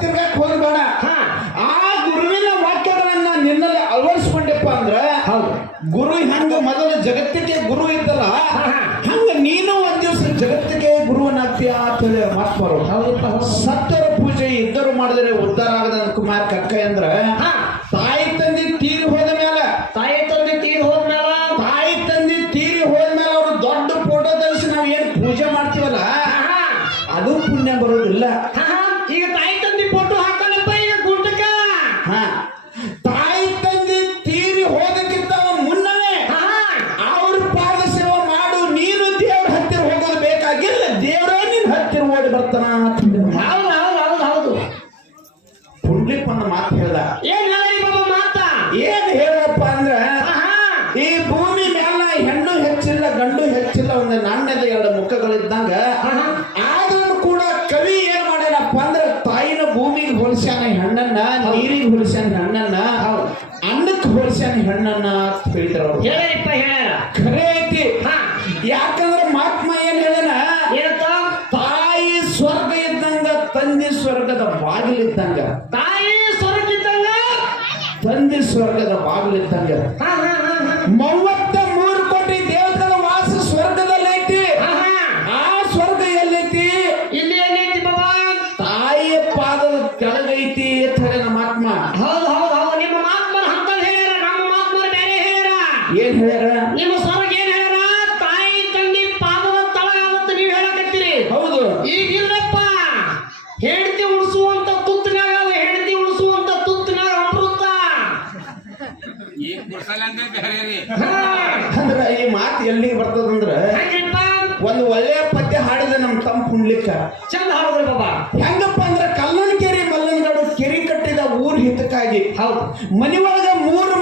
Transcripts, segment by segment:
ತಿರ್ಗಾಕ್ ಹೋಗ್ಬೇಡ. ಆ ಗುರುವಿನ ವಾಕ್ಯಗಳನ್ನ ನಿನ್ನಲ್ಲಿ ಅಳವಡಿಸ್ಕೊಂಡೆಪ್ಪ ಅಂದ್ರ ಗುರು ಹೆಂಗ ಮೊದಲು ಜಗತ್ತಿಗೆ ಗುರು ಇದ್ದಲ್ಲ ಅಂತ ಹೇಳಿದ್ರು ಅವ್ರು ಹೇಳಿಪ್ಪ ಹೇಳ ಖರೆ ಏನ್ ಹೇಳ್ಯಾರ? ನಿಮ್ಮ ಸ್ವರ್ಗ ಏನ್ ಹೇಳ್ಯಾರ? ತಾಯಿ ತಂದಿ ಪಾದದ ಅಂತ ನೀವು ಹೇಳಕತ್ತೀರಿ? ಹೌದು. ಈಗಿಲ್ಲಪ್ಪ. ಹೆಂಡತಿ ಉಳಿಸುವಂತ ತುತ್ತಿನಾಗ ಹೆಂಡತಿ ಉಳಿಸುವಂತ ತುತ್ತಿನಾಗ ಅಮೃತ. ಈಗ ಕುಡ್ಸಲ್ಲಂದ್ರೆ ಬೇರೆ ರೀ. ಅಂದ್ರ ಈ ಮಾತು ಎಲ್ಲಿಗೆ ಬರ್ತದಂದ್ರ? ಒಂದು ಒಳ್ಳೆಯ ಪದ್ಯ ಹಾಡಿದ ನಮ್ಮ ತಮ್ಮ ಪುಂಡ್ಲಿಕ್ಕ ಚಂದ ಹಾಡಿದ್ರೆ ಬಾಬಾ. ಹೆಂಗಪ್ಪ ಕಲ್ಲನ ಕೆರೆ ಮಲ್ಲನಗಡು ಕೆರಿ ಕಟ್ಟಿದ ಊರ್ ಹಿತಕ್ಕಾಗಿ. ಹೌದು. ಮನೆ ಒಳಗ ಮೂರು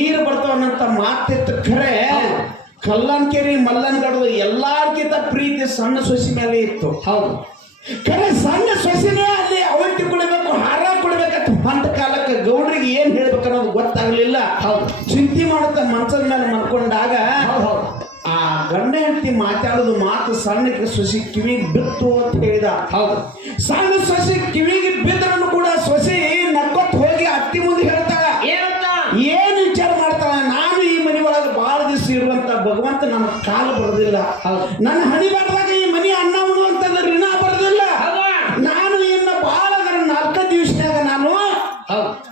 ನೀರು ಬರ್ತಾವನ್ನಂತ ಮಾತಿತ್ತು ಖರೆ ಕಲ್ಲನ್ಕೆರಿ ಮಲ್ಲನ್ಗಡದು ಎಲ್ಲಾರ್ಕಿಂತ ಪ್ರೀತಿ ಸಣ್ಣ ಸೊಸಿ ಮೇಲೆ ಇತ್ತು. ಹೌದು. ಖರೆ ಸಣ್ಣ ಸೊಸಿನೇ ಅಲ್ಲಿ ಅವತಿ ಕೊಡಬೇಕು ಹಾರ ಕೊಡ್ಬೇಕಂತ ಅಂತ ಕಾಲಕ್ಕೆ ಗೌಡ್ರಿಗೆ ಏನ್ ಹೇಳ್ಬೇಕು ಅನ್ನೋದು ಗೊತ್ತಾಗ್ಲಿಲ್ಲ. ಹೌದು. ಚಿಂತೆ ಮಾಡುತ್ತ ಮಂಚದ ಮೇಲೆ ಮನ್ಕೊಂಡಾಗ ಹೌದು ಆ ಗಂಡ ಹೆಂಡತಿ ಮಾತಾಡೋದು ಮಾತು ಸಣ್ಣಕ್ಕೆ ಸೊಸಿ ಕಿವಿಗೆ ಬಿತ್ತು ಅಂತ ಹೇಳಿದ. ಹೌದು. ಸಣ್ಣ ಸೊಸಿ ಕಿವಿಗೆ ಬಿದ್ದರೂ ಕೂಡ ಸೊಸಿ ನಕ್ಕೊತ್ ಹೋಗಿ ಅತ್ತಿ ಮುಂದೆ ಹೇಳ್ತಾಳ ಏನಂತ ಏನ್ ವಿಚಾರ ಮಾಡ್ತಾಳ ನಾನು ಈ ಮನೆ ಒಳಗೆ ಬಹಳ ದಿವಸ ಇರುವಂತ ಭಗವಂತ ನನ್ನ ನನ್ನ ಹಣಿ ಬಾಟ್ದಾಗ ಈ ಮನಿ ಅನ್ನ ಉಣ್ಣುವಂತ ಋಣ ಬರೋದಿಲ್ಲ? ನಾನು ಇನ್ನ ಬಹಳ ಅದರ ನಾಲ್ಕ ದಿವಸದಾಗ ನಾನು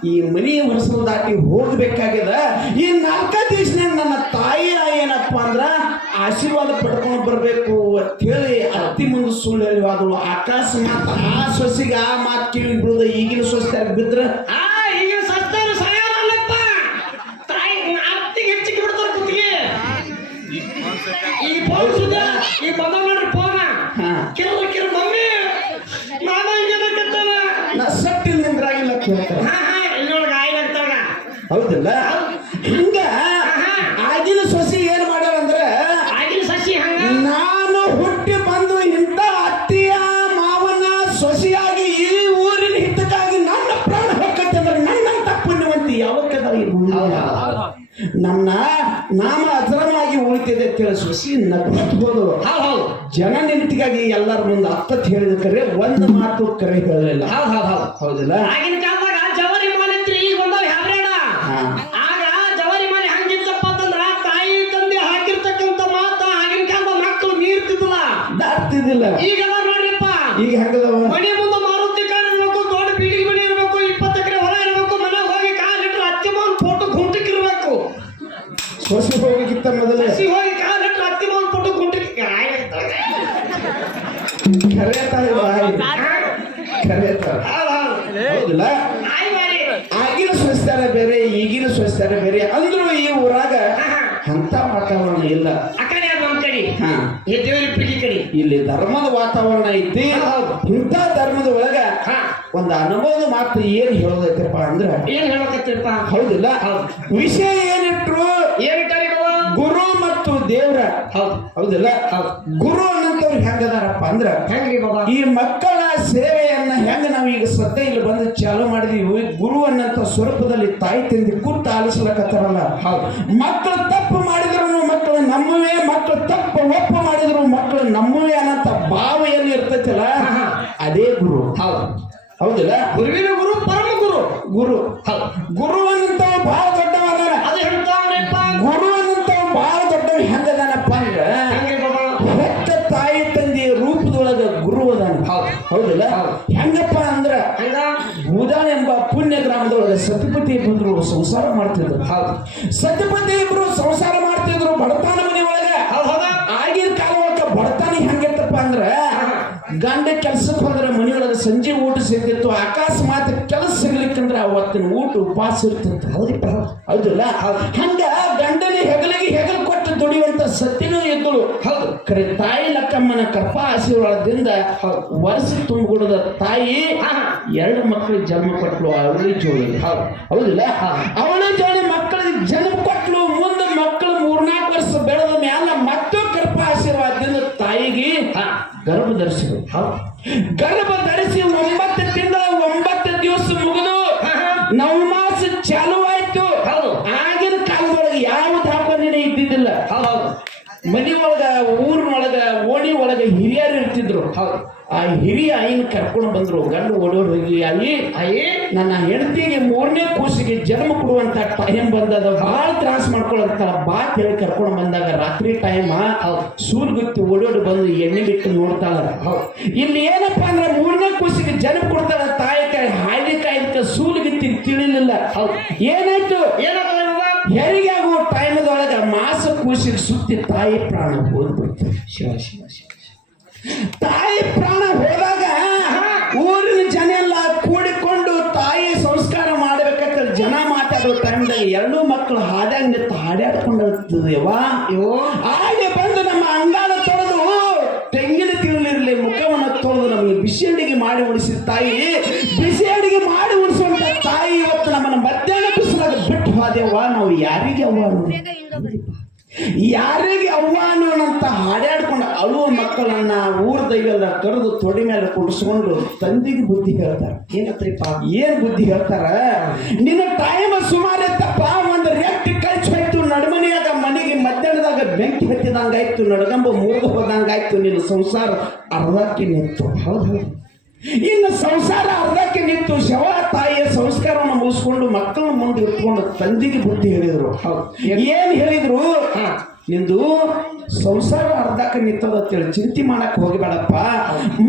ಈ ಮನಿ ಹೊರಸಲು ದಾಟಿ ಹೋಗ್ಬೇಕಾಗ್ಯದ. ಈ ನಾಲ್ಕ ದಿವಸನಾಗ ನನ್ನ ತಾಯಿ ಏನಪ್ಪ ಅಂದ್ರ ಆಶೀರ್ವಾದ ಪಡ್ಕೊಂಡು ಬರ್ಬೇಕು ಅಂತ ಹೇಳಿ ಅತಿ ಮುಂದೆ ಸುಳ್ಳು ಆಕಾಶ ಮಾತ ಆ ಸೊಸಿಗೆ ಆ ಮಾತು ಕೇಳಿ ಬಿಡುದ ಈಗಿನ ಸೊಸೆ ಬಿದ್ರ ಆ ನನ್ನ ನಾಮ ಅಜರಮಾಗಿ ಉಳಿತಿದೆ ಅಂತೇಳಿ ಸೊಸಿ ಹೌದು ಹೌದು ಜನ ನೆನಪಿಗಾಗಿ ಎಲ್ಲರ ಮುಂದೆ ಅತ್ತತ್ ಹೇಳಿದ ಕರೆ ಒಂದು ಮಾತು ಕರೆ ಹೇಳಲಿಲ್ಲ. ಹೌದು ಹೌದು ಹೌದು ಹೌದಿಲ್ಲ? ಆಗಿನ ಕಾಲದಾಗ ಜವಾರಿ ಮಾಲೆ ಇತ್ರಿ ಈಗ ಬಂದವ ಹ್ಯಾಬ್ರೇಡ ಆಗ ಜವಾರಿ ಮಾಲೆ ಹಂಗಿತ್ತಪ್ಪ ಅಂತಂದ್ರ ತಾಯಿ ತಂದೆ ಹಾಕಿರ್ತಕ್ಕಂಥ ಮಾತ ಆಗಿನ ಕಾಲದ ಮಕ್ಕಳು ಮೀರ್ತಿದ್ದಿಲ್ಲ. ದಾರ್ತಿದ್ದಿಲ್ಲ ಈಗ ನೋಡ್ರಿಪ್ಪ. ಈಗ ಹೆಂಗದವ? ಸೊಸೆ ಹೋಗಿಕ್ಕಿಂತ ಮೊದಲೇ ಹೋಗಿ ಅತ್ತಿ ಆಗಿನ ಸ್ವಸ್ಥಾನ ಬೇರೆ ಈಗಿನ ಸ್ವಸ್ಥಾನ ಬೇರೆ. ಅಂದ್ರೂ ಈ ಊರಾಗ ಅಂತ ವಾತಾವರಣ ಇಲ್ಲ. ಇಲ್ಲಿ ಧರ್ಮದ ವಾತಾವರಣ ಐತಿ. ಇಂಥ ಧರ್ಮದ ಒಳಗ ಒಂದು ಅನುಭವದ ಮಾತು ಏನ್ ಹೇಳೋದೈತಪ್ಪ ಅಂದ್ರೆ ಏನ್ ಹೇಳಕತ್ತಿರಪ್ಪ ಹೌದಿಲ್ಲ? ಹೌದು. ವಿಷಯ ಏನಿಟ್ರು ಹೌದು ಹೌದಿಲ್ಲ? ಹೌದು. ಗುರು ಅನ್ನಂತವ್ರು ಹೆಂಗದಾರಪ್ಪ ಅಂದ್ರೆ ಈ ಮಕ್ಕಳ ಸೇವೆಯನ್ನ ಹೆಂಗ ನಾವು ಈಗ ಸದ್ಯ ಇಲ್ಲಿ ಬಂದು ಚಾಲು ಮಾಡಿದೀವಿ ಗುರು ಅನ್ನಂತ ಸ್ವರೂಪದಲ್ಲಿ ತಾಯಿ ತಂದೆ ಕೂತು ಹೌದು. ಮಕ್ಕಳು ತಪ್ಪು ಮಾಡಿದ್ರು ಮಕ್ಕಳು ನಮ್ಮವೇ ಮಕ್ಕಳು ತಪ್ಪು ಒಪ್ಪು ಮಾಡಿದ್ರು ಮಕ್ಕಳು ನಮ್ಮವೇ ಅನ್ನಂತ ಭಾವ ಏನು ಇರ್ತೈತಲ್ಲ ಅದೇ ಗುರು. ಹೌದು. ಹೌದಿಲ್ಲ? ಗುರುವಿನ ಗುರು ಪರಮ ಗುರು. ಗುರು. ಹೌದು. ಗುರು ಅನ್ನಂತ ಬಹಳ ದೊಡ್ಡವಾದ ಅದು ಹೇಳ್ತಾವ್ರಪ್ಪ. ಗುರು ಬಹಳ ದೊಡ್ಡ ಹೆಂಗದಾನಪ್ಪ ಅಂದ್ರ ಹೆತ್ತ ತಾಯಿ ತಂದೆಯ ರೂಪದೊಳಗ ಗುರು ಅದಾನ. ಹೌದು. ಹೌದಿಲ್ಲ? ಹೌದು. ಹೆಂಗಪ್ಪ ಅಂದ್ರ ಉದಾನ್ ಎಂಬ ಪುಣ್ಯ ಗ್ರಾಮದೊಳಗೆ ಸತಿಪತಿ ಇಬ್ಬರು ಸಂಸಾರ ಮಾಡ್ತಿದ್ರು. ಹೌದು. ಸತಿಪತಿ ಇಬ್ರು ಸಂಸಾರ ಮಾಡ್ತಿದ್ರು ಬಡತನ ಮನೆ ಒಳಗ ಹೌದಾ. ಆಗಿನ ಕಾಲ ಒಳಗ ಬಡತನ ಹೆಂಗಿತ್ತಪ್ಪ ಅಂದ್ರ ಗಂಡ ಕೆಲ್ಸಕ್ಕೆ ಹೋದ್ರೆ ಮನೆಯೊಳಗೆ ಸಂಜೆ ಊಟ ಸಿಗ್ತಿತ್ತು ಅಕಸ್ಮಾತ್ ಸಿಗ್ಲಿಕ್ಕಂದ್ರ ಅವತ್ತಿನ ಊಟ ಉಪವಾಸ ಇರ್ತಂತ. ಹೌದಿಪ್ಪ ಅದಲ್ಲ ಹಂಗ ಗಂಡನ ಹೆಗಲಿಗೆ ಹೆಗಲು ಕೊಟ್ಟು ದುಡಿಯುವಂತ ಸತ್ಯನೂ ಇದ್ದಳು. ಹೌದು. ಕರೆ ತಾಯಿ ಲಕ್ಕಮ್ಮನ ಕೃಪಾ ಆಶೀರ್ವಾದದಿಂದ ವರ್ಷ ತುಂಬಿಕೊಡದ ತಾಯಿ ಎರಡು ಮಕ್ಕಳಿಗೆ ಜನ್ಮ ಕೊಟ್ಲು ಅವಳಿ ಜೋಳಿ ಹೌದು. ಹೌದಿಲ್ಲ? ಅವಳ ಜೋಳಿ ಮಕ್ಕಳಿಗೆ ಜನ್ಮ ಕೊಟ್ಲು. ಮುಂದೆ ಮಕ್ಕಳು ಮೂರ್ನಾಲ್ಕು ವರ್ಷ ಬೆಳೆದ ಮ್ಯಾಲ ಮತ್ತೆ ಕೃಪಾ ಆಶೀರ್ವಾದದಿಂದ ತಾಯಿಗೆ ಗರ್ಭ ಧರಿಸಿದ್ರು ಗರ್ಭ ಧರಿಸಿ ಒಂಬತ್ತು ತಿಂಗಳ ಒಂಬತ್ತು ದಿವಸ ಮುಗಿದು ನವಮಾಸ ಚಾಲು ಆಯ್ತು. ಆಗಿನ ಕಾಲದೊಳಗೆ ಯಾವ ದಾಖಲೆ ಇದ್ದಿದ್ದಿಲ್ಲ. ಮನಿ ಒಳಗ ಊರಿನೊಳಗ ಓಣಿ ಒಳಗ ಹಿರಿಯರು ಇರ್ತಿದ್ರು. ಹೌದು. ಆ ಹಿರಿಯ ಆಯಿನ ಕರ್ಕೊಂಡು ಬಂದ್ರು. ಗಂಡು ಓಡೋರು ಹೋಗಿ ಆಯಿ ಅಯ್ಯೇ. ನನ್ನ ಹೆಂಡತಿಗೆ ಮೂರನೇ ಕೂಸಿಗೆ ಜನ್ಮ ಕೊಡುವಂತ ಟೈಮ್ ಬಂದದ ಬಹಳ ತ್ರಾಸ ಮಾಡ್ಕೊಳತ್ತಾರ ಬಾ ಹೇಳಿ ಕರ್ಕೊಂಡು ಬಂದಾಗ ರಾತ್ರಿ ಟೈಮ್ ಸೂರ್ಗುತ್ತಿ ಓಡೋಡು ಬಂದು ಎಣ್ಣೆ ಬಿಟ್ಟು ನೋಡ್ತಾಳ. ಇಲ್ಲಿ ಏನಪ್ಪಾ ಅಂದ್ರೆ ಮೂರನೇ ಕೂಸಿಗೆ ಜನ್ಮ ಕೊಡ್ತಾಳ ತಾಯಿ ಕಾಯಿ ಹಾಲಿ ಕಾಯಿ ತಿಳಿಲಿಲ್ಲ. ಏನಾಯ್ತು? ಹೆರಿಗೆ ಆಗುವ ಟೈಮದೊಳಗ ಮಾಸ ಕೂಸಿಗೆ ಸುತ್ತಿ ತಾಯಿ ಪ್ರಾಣ ಹೋದ್ಬಿಡ್ತು ಶಿವ ಶಿವ ಶಿವ ತಾಯಿ ಪ್ರಾಣ ಹೋದಾಗ ಊರಿನ ಜನ ಎಲ್ಲ ಕೂಡಿಕೊಂಡು ತಾಯಿ ಸಂಸ್ಕಾರ ಮಾಡ್ಬೇಕಂತ ಜನ ಮಾತಾಡೋ ಟೈಮ್ದಲ್ಲಿ ಎರಡೂ ಮಕ್ಕಳು ಹಾಡ್ಯಾಗ ನಿಂತು ಹಾಡ್ಯಾಡ್ಕೊಂಡಿರ್ತದವ ಅಯ್ಯೋ. ಹಾಗೆ ಬಂದು ನಮ್ಮ ಅಂಗಾಲ ತೊಳೆದು ತೆಂಗಿನ ತಿರುಳಿರಲಿ ಮುಖವನ್ನು ತೊಳೆದು ನಮಗೆ ಬಿಸಿಯಂಡಿಗೆ ಮಾಡಿ ಉಳಿಸಿದ ತಾಯಿ ಯಾರಿಗೆ ಅವ್ವ ಅಂತ ಹಾಡಾಡ್ಕೊಂಡು ಅಳುವ ಮಕ್ಕಳನ್ನ ಊರ ದೈವೆಲ್ಲ ಕರೆದು ತೊಡಿ ಮೇಲೆ ಕುಡಿಸ್ಕೊಂಡು ತಂದಿಗೆ ಬುದ್ಧಿ ಹೇಳ್ತಾರ. ಏನತ್ರಿಪ್ಪ? ಏನ್ ಬುದ್ಧಿ ಹೇಳ್ತಾರ? ನಿನ್ನ ಟೈಮ್ ಸುಮಾರು ಇತ್ತಪ್ಪ ಒಂದು ರೆಟ್ಟಿ ಕಳ್ಸಿ ಹೋಯ್ತು ನಡುಮನೆಯಾಗ ಮನೆಗೆ ಮಧ್ಯಾಹ್ನದಾಗ ಬೆಂಕಿ ಹತ್ತಿದಂಗಾಯ್ತು, ನಡಗಂಬ ಮುರಿದು ಹೋದಂಗಾಯ್ತು, ನಿನ್ನ ಸಂಸಾರ ಅರ್ಧಕ್ಕೆ ನಿಂತು. ಹೌದು. ಇನ್ನು ಸಂಸಾರ ಅರ್ಧಕ್ಕೆ ನಿಂತು ಶವ ತಾಯಿಯ ಸಂಸ್ಕಾರವನ್ನು ಮುಗಿಸ್ಕೊಂಡು ಮಕ್ಕಳ ಮುಂದೆ ಇಟ್ಕೊಂಡು ತಂದಿಗೆ ಬುದ್ಧಿ ಹೇಳಿದ್ರು. ಏನ್ ಹೇಳಿದ್ರು? ನಿಂದು ಸಂಸಾರ ಅರ್ಧಕ್ಕೆ ನಿಂತದ ಅಂತೇಳಿ ಚಿಂತೆ ಮಾಡಕ್ ಹೋಗಬೇಡಪ್ಪ.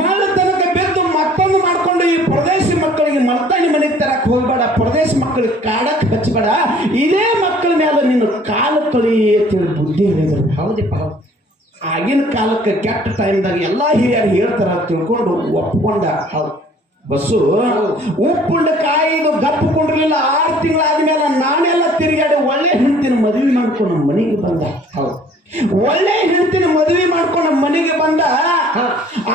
ಮಾಡ ತನಕ ಬಿದ್ದು ಮತ್ತೊಂದು ಮಾಡ್ಕೊಂಡು ಈ ಪ್ರದೇಶ ಮಕ್ಕಳಿಗೆ ಮರ್ತಾಣಿ ಮನೆಗೆ ತರಕ್ ಹೋಗಬೇಡ. ಪ್ರದೇಶ ಮಕ್ಕಳಿಗೆ ಕಾಡಕ್ ಹಚ್ಚಬೇಡ ಇದೇ ಮಕ್ಕಳ ಮೇಲೆ ನಿನ್ನ ಕಾಲು ಕಳಿ ಅಂತೇಳಿ ಬುದ್ಧಿ ಹೇಳಿದ್ರು. ಹೌದಪ್ಪ ಹೌದು. ಆಗಿನ ಕಾಲಕ್ಕೆ ಕೆಟ್ಟ ಟೈಮ್ದಾಗ ಎಲ್ಲಾ ಹಿರಿಯರು ಹೇಳ್ತಾರ ಅಂತ ತಿಳ್ಕೊಂಡು ಒಪ್ಕೊಂಡ. ಹೌದು. ಬಸ್ಸು ಉಪ್ಪುಂಡ ಕಾಯಿದು ಗಪ್ಪು ಕೊಂಡಿರ್ಲಿಲ್ಲ ಆರು ತಿಂಗಳಾದ್ಮೇಲೆ ನಾನೆಲ್ಲ ತಿರುಗಾಡಿ ಒಳ್ಳೆ ಹೆಂಡತಿನ ಮದುವೆ ಮಾಡ್ಕೊಂಡು ಮನೆಗೆ ಬಂದ. ಹೌದು. ಒಳ್ಳೆ ಹೆಂಡತಿನ ಮದುವೆ ಮಾಡ್ಕೊಂಡು ಮನೆಗೆ ಬಂದ.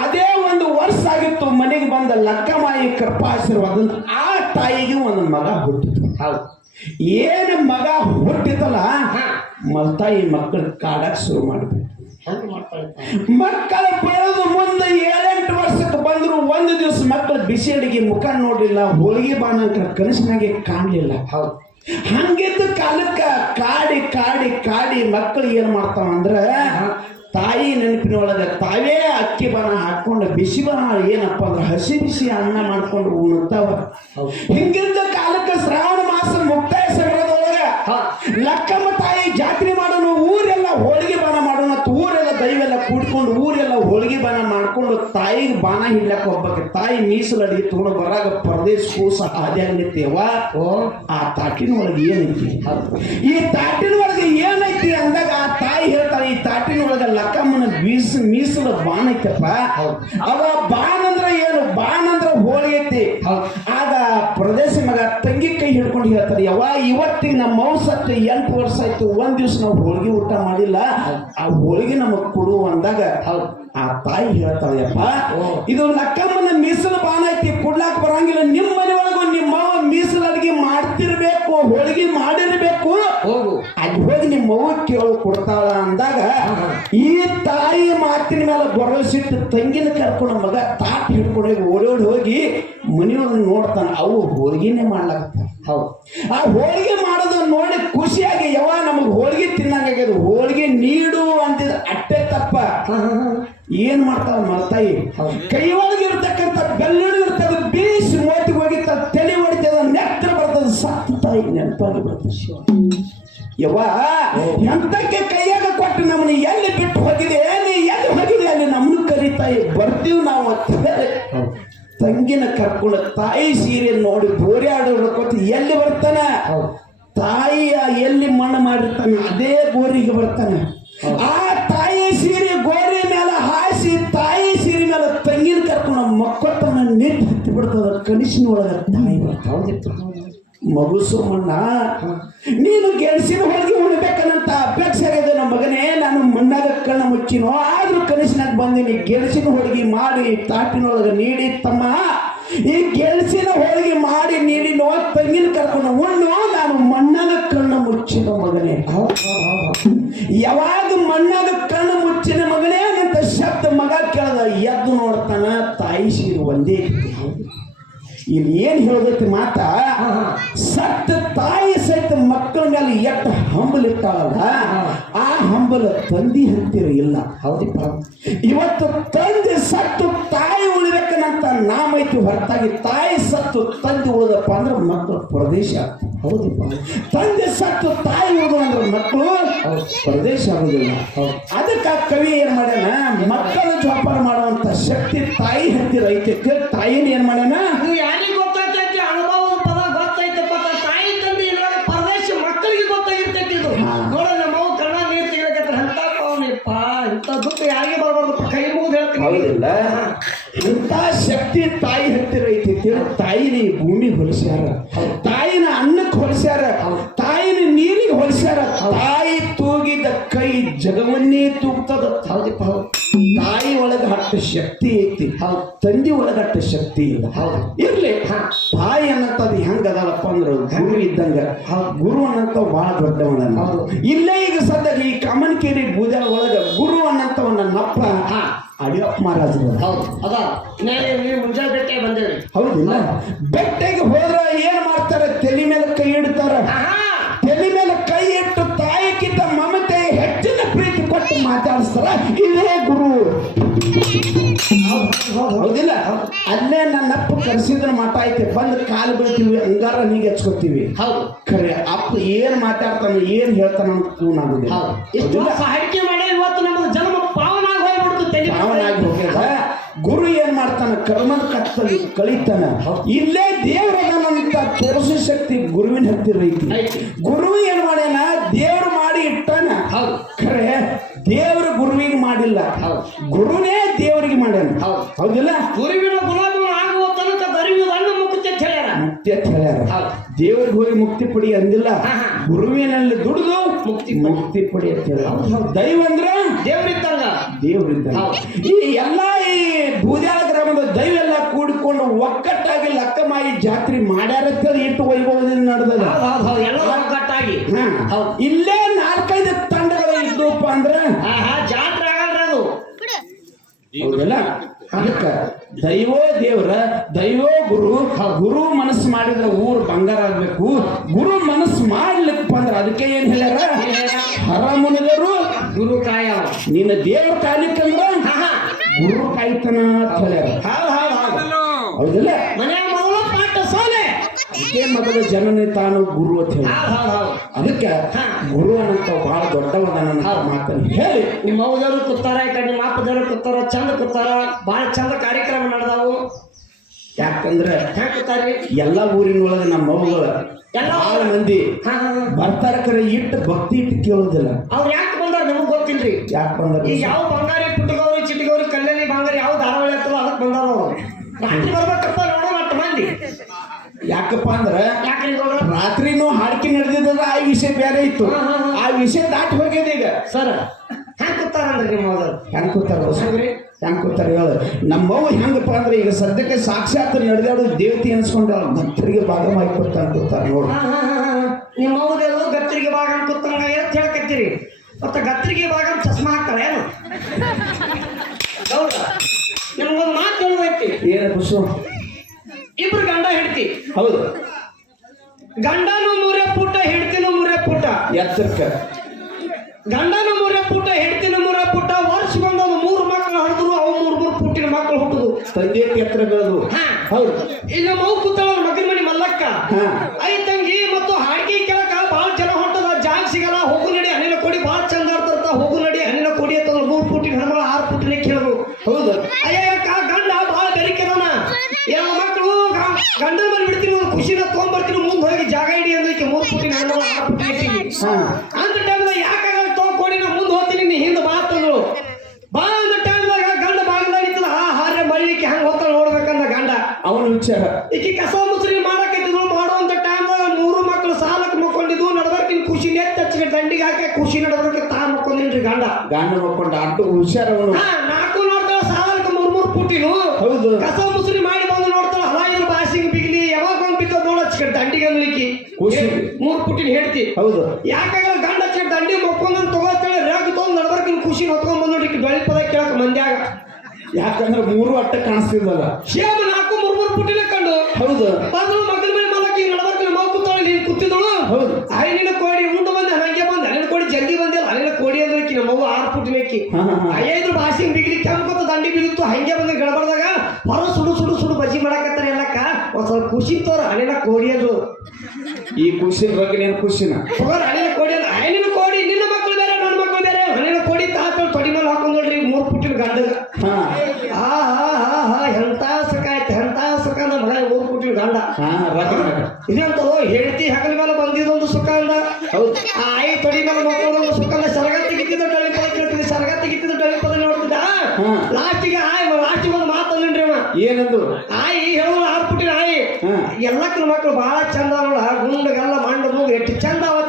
ಅದೇ ಒಂದು ವರ್ಷ ಆಗಿತ್ತು ಮನೆಗೆ ಬಂದ ಲಕ್ಕಮಾಯಿ ಕೃಪಾಶೀರ್ವಾದ ಆ ತಾಯಿಗೆ ಒಂದು ಮಗ ಹುಟ್ಟಿತು. ಹೌದು. ಏನು ಮಗ ಹುಟ್ಟಿತಲ್ಲ ಮಲ್ತಾಯಿ ಮಕ್ಕಳು ಕಾಡಕ್ ಶುರು ಮಾಡ್ಬೇಕು. ಮಕ್ಕಳ ಬೆಳೆದು ಮುಂದೆ ಏಳೆಂಟು ವರ್ಷಕ್ಕೆ ಬಂದ್ರು ಒಂದು ದಿವಸ ಮಕ್ಕಳು ಬಿಸಿ ಅಡಿಗೆ ಮುಖ ನೋಡಿಲ್ಲ ಹೋಳಿಗೆ ಅಂತ ಕನಸಿನಾಗೆ ಕಾಣಲಿಲ್ಲ. ಹೌದು. ಹಂಗಿದ್ದ ಕಾಲಕ್ಕ ಕಾಡಿ ಕಾಡಿ ಕಾಡಿ ಮಕ್ಕಳು ಏನ್ ಮಾಡ್ತಾವ ಅಂದ್ರ ತಾಯಿ ನೆನಪಿನೊಳಗೆ ತಾವೇ ಅಕ್ಕಿ ಬಾಣ ಹಾಕೊಂಡು ಬಿಸಿ ಬಾಣ ಏನಪ್ಪ ಅಂದ್ರೆ ಹಸಿ ಬಿಸಿ ಅನ್ನ ಮಾಡ್ಕೊಂಡು ಉಣ್ತಾವ ಹಿಂಗಿದ್ದ ಕಾಲಕ್ಕ ಶ್ರಾವಣ ಮಾಸ ಮುಕ್ತಾಯ ಸಮಯದೊಳಗ ಲಕ್ಕಮ್ಮ ತಾಯಿ ಜಾತ್ರೆ ಮಾಡೋನು ಊರೆಲ್ಲ ಹೋಳಿಗೆ ಬಾಣ ದೈವೆಲ್ಲ ಕೂಡ್ಕೊಂಡು ಊರೆಲ್ಲ ಹೋಳಿಗೆ ಬಾಣ ಮಾಡ್ಕೊಂಡು ತಾಯಿಗೆ ಬಾಣ ಹಿಡ್ಲಕ್ಕ ಹೋಗ್ಬೇಕು. ತಾಯಿ ಮೀಸಲು ಅಡಿಗೆ ತಗೊಂಡು ಬರಾಗ ಪರದೇಶ ಕೂಸ ಹಾದ್ಯಾಗ ನಿಂತೇವ ಓ. ಆ ತಾಟಿನ ಒಳಗೆ ಏನೈತಿ? ಈ ತಾಟಿನ ಒಳಗೆ ಏನೈತಿ ಅಂದಾಗ ಆ ತಾಯಿ ಹೇಳ್ತಾರೆ ಈ ತಾಟಿನ ಒಳಗೆ ಲಕ್ಕಮ್ಮನ ಬೀಸ ಮೀಸಲ ಬಾಣ ಐತಪ್ಪ. ಅವ ಬಾಣ ಅಂದ್ರ ಏನು? ಬಾಣ ಅಂದ್ರ ಹೋಳಿಗೆ ಐತಿ. ಆಗ ಪ್ರದೇಶ ಮಗ ತಂಗಿ ಹಿಡ್ಕೊಂಡು ಹೇಳ್ತಾರೆ ಯಾವ ಇವತ್ತಿಗೆ ನಮ್ಮ ಮೌಸತ್ತು ಎಂಟು ವರ್ಷ ಆಯ್ತು ಒಂದ್ ದಿವ್ಸ ನಾವು ಹೋಳಿಗೆ ಊಟ ಮಾಡಿಲ್ಲ. ಆ ಹೋಳಿಗೆ ನಮಗ್ ಕೊಡು ಅಂದಾಗ ಆ ತಾಯಿ ಹೇಳ್ತಾಳೆಯಪ್ಪ ಇದು ನಕ್ಕಮ್ಮನ ಮೀಸಲು ಬಾಣ ಐತಿ ಕೊಡ್ಲಾಕ್ ಬರಂಗಿಲ್ಲ. ನಿಮ್ಮ ಮನೆ ಒಳಗೂ ನಿಮ್ಮ ಮಾವ ಮೀಸಲು ಅಡಿಗೆ ಮಾಡ್ತಿರ್ಬೇಕು ಹೋಳಿಗೆ ಮಾಡಿರ್ಬೇಕು. ಅಲ್ಲಿ ಹೋಗಿ ನಿಮ್ಮ ಅವ್ವ ಕೇಳು ಕೊಡ್ತಾಳ ಅಂದಾಗ ಈ ತಾಯಿ ಮಾತಿನ ಮೇಲೆ ಭರವಸಿಟ್ಟು ತಂಗಿನ ಕರ್ಕೊಂಡು ಮಗ ತಾಟ್ ಹಿಡ್ಕೊಂಡು ಓಡೋಡಿ ಹೋಗಿ ಮನೆಯೊಳಗೆ ನೋಡ್ತಾನೆ ಅವು ಹೋಳಿಗೆನೆ ಮಾಡ್ಲಾಕತ್ತ ಹೌದು. ಆ ಹೋಳಿಗೆ ಮಾಡೋದನ್ನ ನೋಡಿ ಖುಷಿಯಾಗಿ ಯಾವ ನಮಗೆ ಹೋಳಿಗೆ ತಿನ್ನಂಗಾಗ್ಯದ ಹೋಳಿಗೆ ನೀಡು ಅಂತಿದ ಅಟ್ಟೆ ತಪ್ಪ. ಏನ್ ಮಾಡ್ತಾವ ಮರ್ತಾಯಿ ಕೈ ಒಳಗೆ ಇರ್ತಕ್ಕಂಥ ಬೆಳ್ಳುಳ್ಳಿ ಇರ್ತದ ಬೀಸಿ ಮೋತಿಗೆ ಹೋಗಿತ್ತ ತಲೆ ಹೊಡಿತದ ನೆತ್ರ ಬರ್ತದ ಸತ್ತು ತಾಯಿ ನೆನಪಾಗಿ ಬರ್ತದೆ. ಶಿವ ಯವ್ವ ಎಂತಕ್ಕೆ ಕೈಯಾಗ ಕೊಟ್ಟು ನಮ್ಮನ್ನ ಎಲ್ಲಿ ಬಿಟ್ಟು ಹೋಗಿದೆ ನೀ ಎಲ್ಲಿ ಹೋಗಿದೆ ಅಲ್ಲಿ ನಮ್ಮನ್ನು ಕರಿತಾಯಿ ಬರ್ತೀವಿ ನಾವು ಅಂತ ತಂಗಿನ ಕರ್ಕೊಂಡು ತಾಯಿ ಸೀರೆ ನೋಡಿ ಬೋರೆ ಆಡೋದಕ್ಕೋತ ಎಲ್ಲಿ ಬರ್ತಾನ? ತಾಯಿಯ ಎಲ್ಲಿ ಮಣ್ಣು ಮಾಡಿರ್ತಾನೆ ಅದೇ ಗೋರಿಗೆ ಬರ್ತಾನೆ. ಆ ತಾಯಿ ಸೀರೆ ಗೋರಿ ಮೇಲೆ ಹಾಸಿ ತಾಯಿ ಸೀರೆ ಮೇಲೆ ತಂಗಿನ ಕರ್ಕೊಂಡು ಮಕ್ಕಳನ್ನ ನೆಟ್ಟು ಹತ್ತಿ ಬಿಡ್ತದ ಕನಸಿನ ಒಳಗೆ ತಾಯಿ ಬರ್ತಾವ ಮಗು ಸೋಮಣ್ಣ ನೀನು ಗೆಳಸಿನ ಹೊಳಗೆ ಉಣ್ಬೇಕನ್ನಂತ ಅಪೇಕ್ಷೆ ಆಗಿದೆ ನಮ್ಮ ಮಗನೇ ನಾನು ಮಣ್ಣಾಗ ಕಣ್ಣ ಮುಚ್ಚಿನೋ? ಬಂದೀನಿ ಗೆಲ್ಸಿನ ಹೋಳಿಗೆ ಮಾಡಿ ತಾಟಿನೊಳಗೆ ನೀಡಿ ತಮ್ಮ ಈ ಗೆಲ್ಸಿನ ಹೋಳಿಗೆ ಮಾಡಿ ನೀಡಿ ನೋ ತಂಗಿನ ಕರ್ಕೊಂಡು ಉಣ್ಣು, ನಾನು ಮಣ್ಣನ ಕಣ್ಣ ಮುಚ್ಚಿದ ಮಗನೇ ಯಾವಾಗ ಮಣ್ಣದ ಕಣ್ಣು ಮುಚ್ಚಿದ ಮಗನೇ ಅಂತ ಶಬ್ದ ಮಗ ಕೇಳದ, ಎದ್ದು ನೋಡ್ತಾನ, ತಾಯಿ ಸೀರು ಒಂದೇ. ಇಲ್ಲಿ ಏನ್ ಹೇಳದೈತಿ ಮಾತ? ಸತ್ತ ತಾಯಿ ಸಹಿತ ಮಕ್ಕಳ ಮೇಲೆ ಎಷ್ಟು ಹಂಬಲ್ ಇರ್ತಾವಲ್ಲ ಆ ಹಂಬಲ ತಂದಿ ಹತ್ತಿರ ಇಲ್ಲ. ಹೌದಿಪ್ಪ. ಇವತ್ತು ತಂದೆ ಸತ್ತು ತಾಯಿ ಉಳಿಬೇಕನ್ನಂತ ನಾಮೈತಿ ಹೊರತಾಗಿ ತಾಯಿ ಸತ್ತು ತಂದೆ ಉಳಿದಪ್ಪ ಅಂದ್ರೆ ಮಕ್ಕಳು ಪ್ರದೇಶ. ಹೌದಿಪ್ಪ. ತಂದೆ ಸತ್ತು ತಾಯಿ ಉಳಿದ ಅಂದ್ರೆ ಮಕ್ಕಳು ಪ್ರದೇಶ ಆಗುದಿಲ್ಲ. ಅದಕ್ಕೆ ಆ ಕವಿ ಏನ್ ಮಾಡ್ಯಾನ? ಮಕ್ಕಳ ಜೋಪಾನ ಮಾಡುವಂತ ಶಕ್ತಿ ತಾಯಿ ಹತ್ತಿರ ರೈತಕ್ಕೆ ತಾಯಿನ ಏನ್ ಮಾಡ್ಯಾನ? ಇಂತ ಯಾರಿಗ್ ಗೊತ್ತಾಗ್ತೈತಿ? ಅನುಭವದ ಪದ ಗೊತ್ತೈತಪ್ಪ ಅಂತ ತಾಯಿ ತಂದೆ ಇಲ್ಲ ಪರದೇಶ ಮಕ್ಕಳಿಗೆ ಗೊತ್ತಾಗಿರ್ತೈತಿ ಇದು. ನೋಡ ನಮ್ಮ ಅವು ಕಣ್ಣ ನೀರ್ ಅಂತ ಅವನಿಪ್ಪ ಇಂಥ ದುಃಖ ಯಾರಿಗೆ ಬರ್ಬಾರ್ದಪ್ಪ ಕೈ ಮುಗಿದು ಹೇಳ್ತೀನಿ. ಹೌದಿಲ್ಲ. ಇಂಥ ಶಕ್ತಿ ತಾಯಿ ಹತ್ತಿರ ಐತಿ ತಾಯಿ ತಾಯಿನ ಈ ಭೂಮಿ ಹೊಲಿಸ್ಯಾರ. ಜಗವನ್ನೇ ತೂಗ್ತದ. ಹೌದಿಪ್ಪ ಹೌದು. ತಾಯಿ ಒಳಗ ಹಟ್ಟ ಶಕ್ತಿ ಐತಿ. ತಂದೆ ಒಳಗ ಹಟ್ಟ ಶಕ್ತಿ ಇಲ್ಲ. ಇರ್ಲಿ ತಾಯಿ ಅದು ಹೆಂಗ ಅದಲ್ಲಪ್ಪ ಅಂದ್ರ ಗುರು ಇದ್ದಂಗ. ಗುರು ಅನ್ನಂತ ಬಹಳ ದೊಡ್ಡವನ ಇಲ್ಲೇ ಈಗ ಸದ್ಯ ಈ ಕಮನ್ಕೇರಿ ಬೂದ್ಯಾಳ ಒಳಗ ಗುರು ಅನ್ನಂತವನ್ನ ನಪ್ಪ ಅಡಿಯಪ್ಪ ಮಹಾರಾಜರು. ಹೌದು. ಅದ. ನೀವು ಮುಂಜಾನೆ ಬೆಟ್ಟೆ ಬಂದೇವಿ ಹೌದಿಲ್ಲ ಬೆಟ್ಟೆಗೆ ಹೋದ್ರ ಮಠ ಕರ್ಸಿದ್ರ ಮಾತ ಐತೆ ಬಂದ್ ಕಾಲು ಬೀಳ್ತೀವಿ ಅಂಗಾರ ನೀಗೆ ಹಚ್ಕೋತೀವಿ ಹೌದು. ಖರೆ ಅಪ್ಪ ಏನ್ ಮಾತಾಡ್ತಾನೆ ಏನ್ ಹೇಳ್ತಾನ ಅಂತ ಕೂನ್ ಆಗುದಿಲ್ಲ ಹೌದು. ಹೌದಿಲ್ಲ? ಸಾಹಿತ್ಯ ಮಾಡಿ ಇವತ್ತು ನಮ್ಮ ಜನ್ಮ ಪಾವನಾಗಿ ಹೋಗ್ಬಿಡ್ತು ತಲೆ ಪಾವನಾಗಿ ಹೋಗ್ಯದ ಗುರು ಏನ್ ಮಾಡ್ತಾನ ಕರ್ಮದ ಕತ್ತಲ್ಲಿ ಕಳೀತಾನ. ಇಲ್ಲೇ ದೇವರದನಂತ ತೋರಿಸೋ ಶಕ್ತಿ ಗುರುವಿನ ಹತ್ತಿರ ಐತಿ. ಗುರು ಏನ್ ಮಾಡ್ಯಾನ ದೇವ್ರು ಮಾಡಿ ಇಟ್ಟಾನ. ಖರೆ ದೇವ್ರ ಗುರುವಿಗೆ ಮಾಡಿಲ್ಲ. ಗುರುನೇ ದೇವರಿಗೆ ಮಾಡ್ಯಾನ. ಹೌದು. ಹೌದಿಲ್ಲ? ಗುರುವಿನ ಗುಲಾಮ ಆಗುವ ತನಕ ದರಿಯುವುದು ಅನ್ನ ಮುಕ್ತಿ ಅಂತ ಹೇಳ್ಯಾರ ಮುಕ್ತಿ ಅಂತ ಹೇಳ್ಯಾರ ಹೌದು. ದೇವ್ರಿಗೆ ಹೋಗಿ ಮುಕ್ತಿ ಪಡಿ ಅಂದಿಲ್ಲ. ಗುರುವಿನಲ್ಲಿ ದುಡಿದು ಮುಕ್ತಿ ಮುಕ್ತಿ ಪಡಿ ಅಂತ ಹೇಳ. ದೈವ ಅಂದ್ರ ದೇವರಿದ್ದಾಗ. ದೇವರಿದ್ದ ಹೌದು. ಈ ಎಲ್ಲ ಈ ಬೂದ್ಯಾಳ ಗ್ರಾಮದ ದೈವ ಎಲ್ಲ ಕೂಡಿಕೊಂಡು ಒಕ್ಕಟ್ಟಾಗಿ ಲಕ್ಕಮಾಯಿ ಜಾತ್ರೆ ಮಾಡ್ಯಾರ ಅಂತೇಳಿ ಇಟ್ಟು ವೈಭವದಿಂದ ನಡೆದದ. ಎಲ್ಲ ಒಕ್ಕಟ್ಟಾಗಿ ಇಲ್ಲೇ ನಾಲ್ಕೈದು ತಂಡಗಳು ಇದ್ದವಪ್ಪ ಅಂದ್ರೆ ಆಹಾ ಜಾತ್ರೆ ಆಗಲ್ಲ ಅದು. ಹೌದಲ್ಲ? ಅದಕ್ಕ ದೈವೋ ದೇವ್ರ ದೈವೋ ಗುರು ಗುರು ಮನಸ್ಸು ಮಾಡಿದ್ರೆ ಊರು ಬಂಗಾರ ಆಗ್ಬೇಕು. ಗುರು ಮನಸ್ಸು ಮಾಡ್ಲಿಕ್ಕಪ್ಪ ಅಂದ್ರೆ ಅದಕ್ಕೆ ಏನ್ ಹೇಳ್ಯಾರ? ಹರ ಮುನಿದರು ಗುರು ಕಾಯ ನಿನ್ನ ದೇವ್ರ ಕಾಲಿಕ್ಕಂದ್ರ ಗುರು ಕಾಯ್ತನ ಅಂತ ಹೇಳ್ಯಾರ. ಹೌದಲ್ಲ ಮನ್ಯಾಗ ಮೊದಲು ಪಾಠ ಸೋಲೆ ಅದಕ್ಕೆ ಮೊದಲು ಜನನೇ ತಾನು ಗುರು ಅಂತ ಹೇಳಿ. ಅದಕ್ಕೆ ಗುರು ಅನ್ನಂತ ಬಹಳ ದೊಡ್ಡವನ ಮಾತನ್ನು ಹೇಳಿ. ನಿಮ್ಮ ಮೌದವರು ಕೂತಾರ ಈ ಕಡೆ ನಿಮ್ಮ ಅಪ್ಪದವರು ಕೂತಾರ ಚಂದ ಕೂತಾರ ಬಹಳ ಚಂದ ಕಾರ್ಯಕ್ರಮ ನಡೆದಾವು. ಯಾಕಂದ್ರೆ ಕೂತಾರಿ ಎಲ್ಲ ಊರಿನೊಳಗೆ ನಮ್ಮ ಮಗಳು ಎಲ್ಲ ಬಹಳ ಮಂದಿ. ಬರ್ತಾರ ಕರೆ ಇಟ್ಟು ಭಕ್ತಿ ಇಟ್ಟು ಕೇಳೋದಿಲ್ಲ. ಅವ್ರು ಯಾಕೆ ಬಂದಾರ ನಮಗ್ ಗೊತ್ತಿಲ್ರಿ? ಯಾಕೆ ಬಂದಾರ ಈಗ ಯಾವ ಬಂಗಾರಿ ಪುಟ್ಟಗೌರಿ ಚಿಟ್ಟಗೌರಿ ಕಲ್ಯಾಣಿ ಬಂಗಾರಿ ಯಾವ ಧಾರಾವಾಹಿ ಅಥವಾ ಅದಕ್ಕೆ ಬಂದಾರ ಅವರು. ರಾತ್ರಿ ಬರ್ಬೇಕಪ್ಪ ನೋಡೋಣ ಅಷ್ಟು ಮಂದಿ. ಯಾಕಪ್ಪ ಅಂದ್ರ ಯಾಕ್ರಿ ಗೌಡ್ರ ರಾತ್ರಿನೂ ಹಾಡ್ಕಿ ನಡೆದಿದ್ರ ಆ ವಿಷಯ ಬೇರೆ ಇತ್ತು. ಆ ವಿಷಯ ದಾಟಿ ಹೋಗಿದೆ ಈಗ. ಸರ್ ಹ್ಯಾಂಗ ಕೂತಾರಲ್ರಿ ನಿಮ್ಮ ಮೌದವ್ರು ಹೆಂಗ್ ಕೂತಾರ ಹೊಸಗ್ರಿ ಹೆಂಗ್ ಕೂತಾರ ಹೇಳು. ನಮ್ಮವ್ವ ಹೆಂಗಪ್ಪ ಅಂದ್ರೆ ಈಗ ಸದ್ಯಕ್ಕೆ ಸಾಕ್ಷಾತ್ ನಡೆದಾಡೋ ದೇವತೆ ಅನ್ಸ್ಕೊಂಡ ಭಕ್ತರಿಗೆ ಭಾಗ ಮಾಡಿ ಕೊಡ್ತಾನ ಕೂತಾರ ನೋಡು. ನಿಮ್ಮ ಅವ್ರೆಲ್ಲ ಗತ್ತರಿಗೆ ಭಾಗ ಕೂತಂಗ ಅಂತ ಹೇಳ್ಕತ್ತೀರಿ. ಮತ್ತೆ ಗತ್ತರಿಗೆ ಭಾಗ ಚಸ್ಮಾ ಹಾಕ್ತಾರ ಏನು? ಹೌದಾ? ನಿಮ್ಗೊಂದು ಮಾತು ಹೇಳೋದೈತಿ. ಏನ ಬಸ್ಸು ಇಬ್ರು ಗಂಡ ಹೆಂಡತಿ. ಹೌದು. ಗಂಡನು ಮೂರೇ ಪುಟ ಹೆಂಡತಿನೂ ಮೂರೇ ಪುಟ ಎತ್ತರ್ಕ ಗಂಡನ ಮೂರೇ ಪುಟ ಹೆಂಡತಿನ ಮೂರೇ ಪುಟ ವರ್ಷ ಬಂದವು ಮೂರು ಮಕ್ಕಳು ಹಡಿದ್ರು ಅವು ಮೂರು ಮೂರು ಪುಟ್ಟಿನ ಮಕ್ಕಳು ಹುಟ್ಟುದು ತಂದೆ ಎತ್ತರ ಬೆಳೆದು ಹಾ. ಹೌದು. ಇನ್ನು ಮಗು ಕೂತಾಳ ಮಗನ ಮನಿ ಮಲ್ಲಕ್ಕ. ಐ ತಂಗಿ ಮತ್ತು ಹಾಡಿಗೆ ಕೆಳಕ ಅವನ ವಿಚಾರ. ಈಕಿ ಕಸ ಮುಸ್ರಿ ಮಾಡೋ ಅಂತ ಟೈಮ್ ಮೂರು ಮಕ್ಕಳು ಸಾಲಕ್ಕೆ ಮಕ್ಕೊಂಡಿದ್ವು ನಡ್ಬರ್ಕಿನ ಖುಷಿ ನೆತ್ತ ಹಚ್ಚಿಗೆ ದಂಡಿಗೆ ಹಾಕಿ ಖುಷಿ ನಡ್ಬರ್ಕ ತಾ ಮಕ್ಕೊಂದಿನ್ರಿ ಗಂಡ. ಗಾಂಡ ಮಕ್ಕೊಂಡ ಅಡ್ಡ ಹುಷಾರ ಅವನು. ನಾಲ್ಕು ನೋಡ್ತಾಳ ಸಾಲಕ್ಕೆ ಮೂರ್ ಮೂರು ಪುಟ್ಟಿನು. ಹೌದು. ಕಸ ಮುಸ್ರಿ ಮಾಡಿ ಬಂದು ನೋಡ್ತಾಳ ಹಲಾಯಿದ್ರು ಬಾಸಿಂಗ್ ಬಿಗ್ಲಿ ಯಾವಾಗ ಬಂದು ಬಿದ್ದ ನೋಡ ದಂಡಿಗೆ ಅಂದ್ಲಿಕ್ಕಿ ಖುಷಿ. ಮೂರು ಪುಟ್ಟಿನ ಹೇಳ್ತಿ ಹೌದು. ಯಾಕಾಗಲ್ಲ ಗಂಡ ಹಚ್ಚಿಗೆ ದಂಡಿ ಮಕ್ಕೊಂಡ್ ತಗೋತಾಳೆ ರೇಗ್ ತೊಗೊಂಡ್ ನಡ್ಬರ್ಕಿನ ಖುಷಿ ಹೊತ್ಕೊಂಡ್ ಬಂದ್ ನೋಡಿ ಬೆಳಿ ಪದ ಕೇಳಕ್ ಮಂದ್ಯಾಗ. ಯಾಕಂದ್ರೆ ಮೂರು ಅಟ್ಟ ಕಾಣಿಸ್ತಿದ್ದಲ್ಲ ಮೂರು ಪುಟ್ಟಿನ ಕಂಡು ಹೌದು. ಬಂದ್ರು ಮಗನ ಮೇಲೆ ಮಲಕಿ ನಡಬರ್ಕಿನ ಮಗು ಕೂತಾಳೆ ನೀನ್ ಕೂತಿದ್ದಳು. ಹೌದು. ಅಯ್ಯನಿನ ಕೋಡಿ ಉಂಡು ಬಂದೆ ಹಂಗೆ ಬಂದೆ. ಅಲ್ಲಿನ ಕೋಡಿ ಜಲ್ದಿ ಬಂದಿಲ್ಲ ಅಲ್ಲಿನ ಕೋಡಿ ಅಂದ್ರೆ ನಮ್ಮ ಅವ್ವ ಆರು ಪುಟ್ಟಿನ ಅಕ್ಕಿ ಅಯ್ಯ. ಐದು ಬಾಸಿಂಗ್ ಬಿಗ್ಲಿ ಕೆಂಪತ್ತ ದಂಡಿ ಬಿದ್ದಿತ್ತು ಹಂಗೆ ಬಂದ ಗಡಬಡ್ದಾಗ ಹೊರ ಸುಡು ಸುಡು ಸುಡು ಬಜ್ಜಿ ಮಾಡಕತ್ತಾರೆ ಎಲ್ಲಕ್ಕ. ಒಂದ್ ಸ್ವಲ್ಪ ಖುಷಿ ತೋರ ಅಲ್ಲಿನ ಕೋಡಿ ಅಂದ್ರು. ಈ ಖುಷಿ ಬಗ್ಗೆ ನೀನು ಖುಷಿನ? ಅಲ್ಲಿನ ಕೋಡಿ ಅಂದ್ರೆ ಅಯ್ಯನಿನ ಕೋಡಿ ನಿನ್ನ ಮಕ್ಕಳು ಬೇರೆ ನನ್ನ ಮಕ್ಕಳು ಬೇರೆ ಅಲ್ಲಿನ ಕೋಡಿ ತಾತ ತೊಡಿ ಮೇಲೆ ಹಾಕೊಂಡ್ ನೋಡ್ರಿ ಮೂರು ಪುಟ್ಟಿನ ಗಂಡಗ ಹಾ ಆ ಹಾ ಹಾ ಹಾ ಎಂತ ಸುಖ ಆಯ್ತು ಎಂತ ಸುಖ ನಮ್ಮ ಮನೆ ಮೂರು ಪುಟ್ಟಿನ ಗಂಡ ಹಾ ರಾತ್ರಿ ಇದಂತೋ ಹೇಳ್ತಿ ಹಗಲ ಮೇಲೆ ಬಂದಿದ್ದೊಂದು ಸುಖ ಅಂದ ಹೌದು. ಆ ಆಯಿ ತೊಡಿ ಮೇಲೆ ಮಕ್ಕಳೊಂದು ಸುಖ ಅಂದ ಸರಗ ತೆಗಿತಿದ್ದ ಡಳಿ ಪದ ಕೇಳ್ತಿದ್ದೆ ಸರಗ ತೆಗಿತಿದ್ದ ಡಳಿ ಪದ ನೋಡ್ತಿದ್ದ. ಲಾಸ್ಟಿಗೆ ಆಯ್ ಲಾಸ್ಟಿಗೆ ಒಂದು ಮಾತು ಅಂದ್ರಿ ಅವ ಏನಂದು? ಆಯಿ ಹೇಳೋದು ಆರು ಪುಟ್ಟಿನ ಆಯಿ. ಎಲ್ಲಕ್ಕೂ ಮಕ್ಕಳು ಬಹಳ ಚಂದ ನೋಡ. ಗುಂಡಗೆಲ್ಲ ಮಂಡ ಮೂಗು ಎಷ್ಟು ಚಂದ ಅವತ್ತೇಳಿ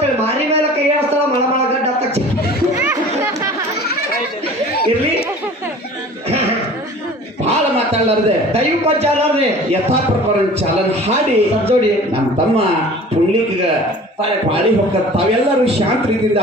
ಮಾತಾಡ್ಲಾರ್ದೆ. ದೈವ ಚಾಲನೆ. ಯಥಾ ಪ್ರಕಾರ ಚಾಲನ್ ಹಾಡಿ. ಜೋಡಿ ನಮ್ಮ ತಮ್ಮ ಪುಣ್ಲಿಕ್ಗ ಪಾಳಿ ಹೋಗ್ತಾರೆ ತಾವೆಲ್ಲರೂ ಶಾಂತ ರೀತಿಯಿಂದ